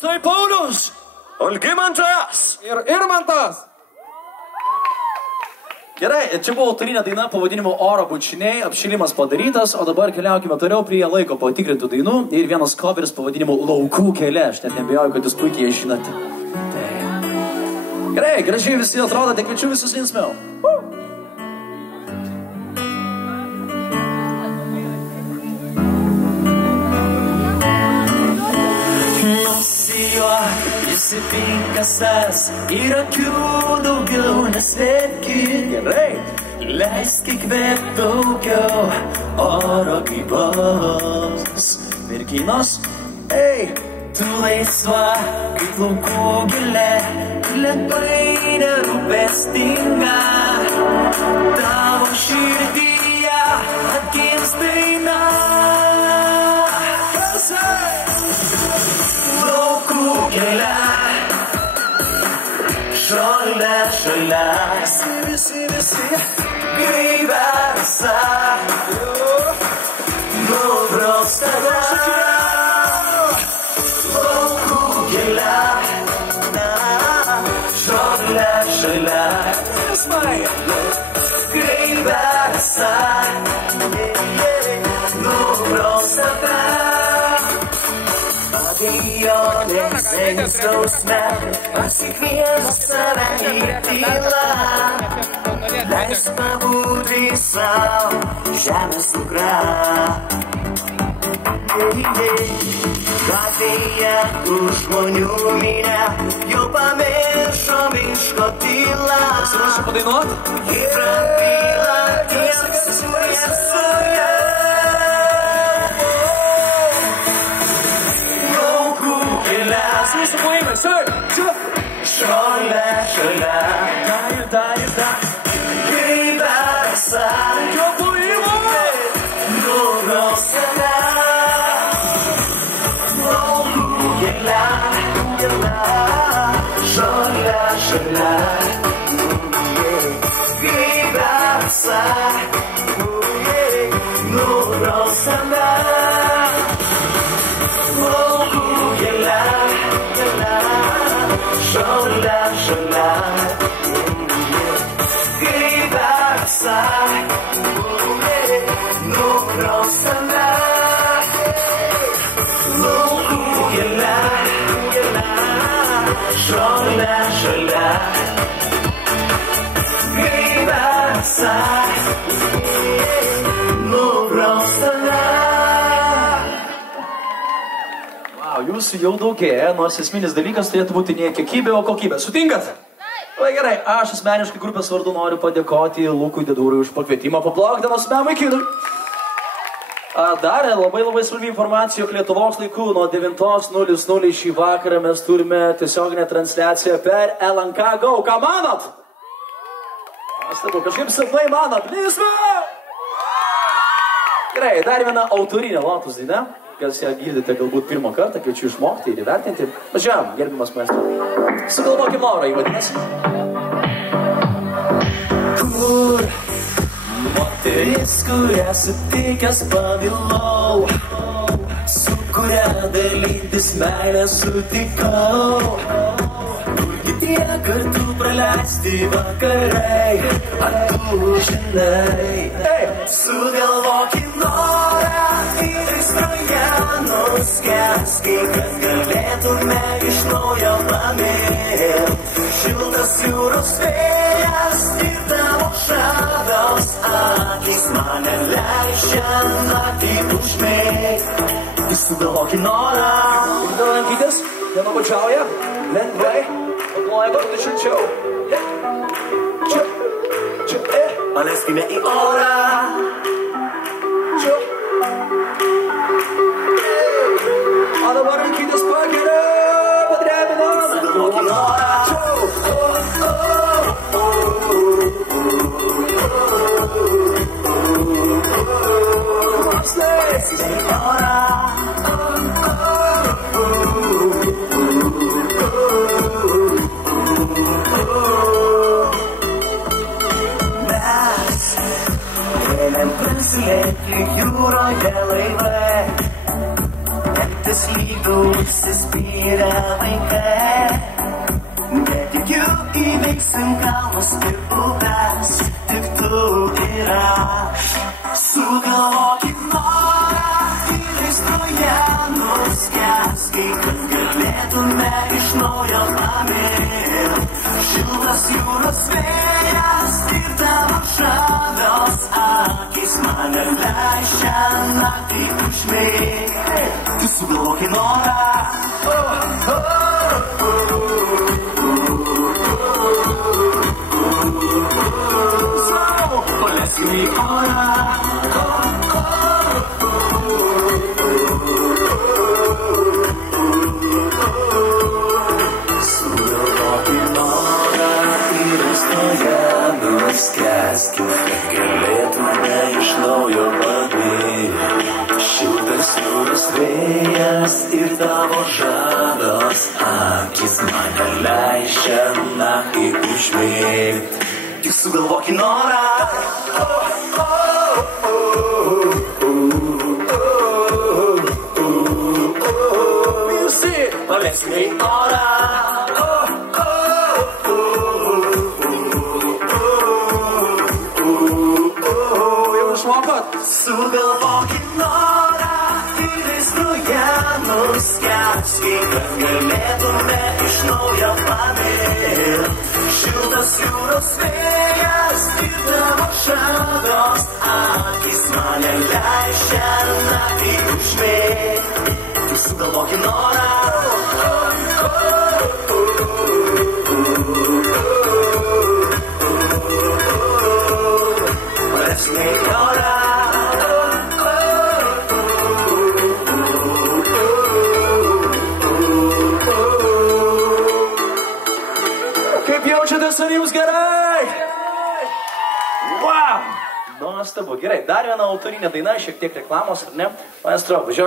Tai Paulius, Algimantas ir Irmantas. Gerai, čia buvo autorinė daina pavadinimu Oro bučiniai, apšilimas padarytas, o dabar keliaukime toliau prie laiko patikrintų dainų ir vienas coveris pavadinimu Laukų keliai, aš net nebejoju, kad jūs puikiai žinote. Gerai, gražiai visi atrodote, kviečiu visus linksmiau. Įsipinkasas ir akių daugiau neslėpki. Gerai. Leisk įkvėp daugiau oro gyvos merginos. Ei, tu laisva kaip laukų gėlė, lėtai nerūpestinga. Tavo širdyje atgims daina. Laukų kelią, šalia, šalia, visi, gaiversa, nubraus tave. Laukų kelią, šalia, šalia, gaiversa, nubraus tave. Abejonės eis drausme, pasikvies save į tylą. Leisk pabūti savo žemės dukra. Gatvėje tų žmonių minę, jau pamiršo miško tylą. Pasiruošę padainuot? Ir prabyla tiems suja. Šalia, šalia, gaiversa, nubraus tave. Laukų kelią, šalia, šalia, gaiversa, nubraus tave. Laukų kelią, šalia, šalia, gaiversa, nubraus tave. Laukų kelią, šalia, šalia, gaiversa, nubraus tave. Jūsų jau daugėja, nors esminis dalykas turėtų būti ne kiekybė, o kokybė. Sutinkat? Labai gerai, aš asmeniškai grupės vardu noriu padėkoti Lukui Dedūrui už pakvietimą paplaukti nuostabiam vaikinui. Dar labai svarbi informacija, jog Lietuvos laiku nuo 9:00 šį vakarą mes turime tiesioginę transliaciją per LNK Go. Ką manot? Stebu, kažkaip silpnai manot, linksma! Gerai, dar viena autorinė Lotus daina. Kas ją girdite galbūt pirmą kartą, kviečiu išmokti ir įvertinti. Važiavam, gerbiamas maestro. Sugalvokim norą, įvadinasi. Kur moteris, kurią sutikęs pamilau, su kuria dalytis meilę sutikau, kurgi tie kartu praleisti vakarai, ar tu žinai. Sugalvokim norą ir aistroje nuskęsti, kad galėtume iš naujo pamėlt. Šiltas jūros vėjas ir tavo šavios akys mane leidžia naktį užmėgt. Sugalvokim norą. Gal lankytis, nenuobodžiauja, lengvai, paploja kartu šilčiau. Čia, paleskime į orą. O dabar rankytis pakelia, padrebina. Sugalvokim norą. Mes einam vaikai. Netikiu įveiksim kalnus ir upes, tik tu ir aš. Sugalvokim norą ir aistroje nuskęsti, kad galėtume iš naujo pamilt. Šiltas jūros vėjas ir tavo žavios akys mane leidžia naktį užmigti. Tu sugalvokim norą. Paleisim į orą. Sugalvokim norą ir aistroje nuskęskim, kad galėtume iš naujo pamilti. Šiltas jūros vėjas ir tavo žavios akys mane leidžia naktį užmigti. Tik sugalvokim norą. Visi paleisim į orą. Jau išmokot? Sugalvokim norą ir aistroje nuskęsti, kad galėtume iš naujo pamilt. Šiltas jūros vėjas ir tavo žavios akys mane leidžia naktį užmigti. Tik sugalvokim norą. Paleisim į orą. Kaip jaučiatės, ar jums gerai? Wow! Nuostabu. Gerai, dar viena autorinė daina, šiek tiek reklamos, ar ne? Maestro, važiuoju.